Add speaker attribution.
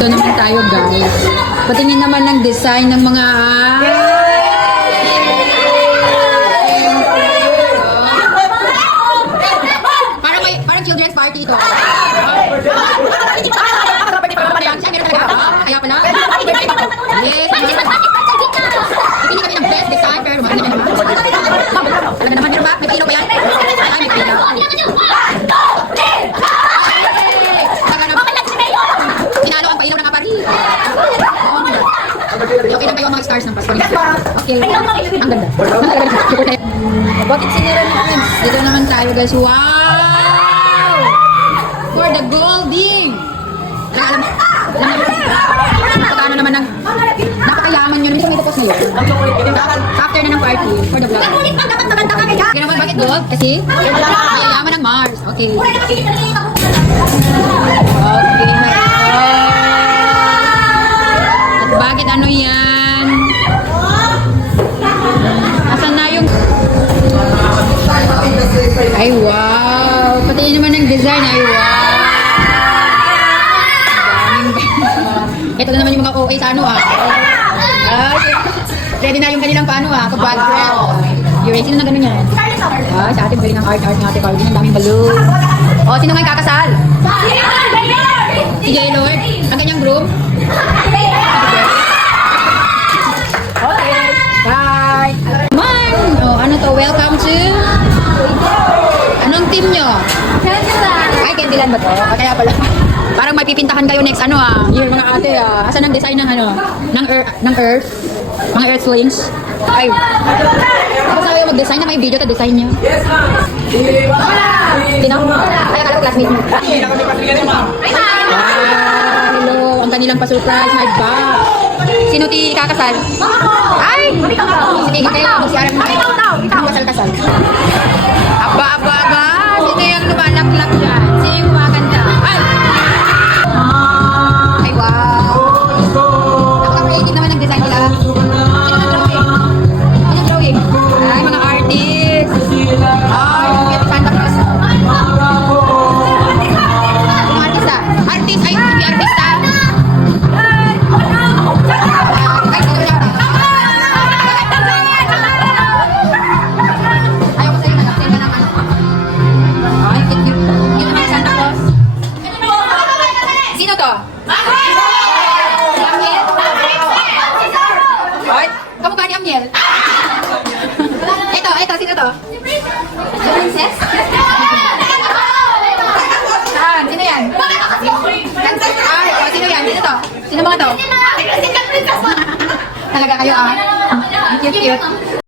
Speaker 1: Ito naman tayo guys. Patingin naman ng design ng mga... Parang may, parang children's party ito. Yes. Pipili kami ng best design pero makikita naman. Talaga naman, meron ba? May pilo ba yan? Ay, may pilo. Talaga naman. Pinalo ang pailaw ng apari. Okay lang kayo ang mga stars ng Pasko. Okay. Ang ganda. Bakit sinira ni Prince? Dito naman tayo guys. Wow! For the golding! Alam, alam napakano naman ng, napakayaman yun. Minsan may tapos na yun. After na ng party, for the vlog. Kaya naman, bakit gold? Kasi, mayayaman ng Mars. Okay. Okay na. Pati naman ng design, ay wow! Ito na naman yung mga OA sa ano ah. Ah, ready na yung kanilang paano ah, kabad trap. Yung sino na ganun yan? Ah, sa atin, galing ang art, art ng ate Cardi, ang daming balloon. Oh, sino nga kakasal? Si Team nyo? Ay, Candyland ba to? Ah, kaya pala. Parang may pipintahan kayo next ano ah. Year mga ate ah. Asan ang design ng ano? Ng, earth, ng Earth? Mga Earthlings? Ay. Ako sabi mo mag-design na may video ta design niya. Sino? Ay, akala ko classmate mo. Ah, hello. Ang kanilang pa-surprise. My God. Sino ti kakasal? Ay! Sige, kayo. Magsiarap na. Ang kasal-kasal. Amiel? Ay, kamukha ni Amiel. ito, ito, sino to? Si Princess? Saan? Sino yan? Ay, oh, sino yan? Sino to? Sino mga to? Talaga kayo ah? Ang cute-cute.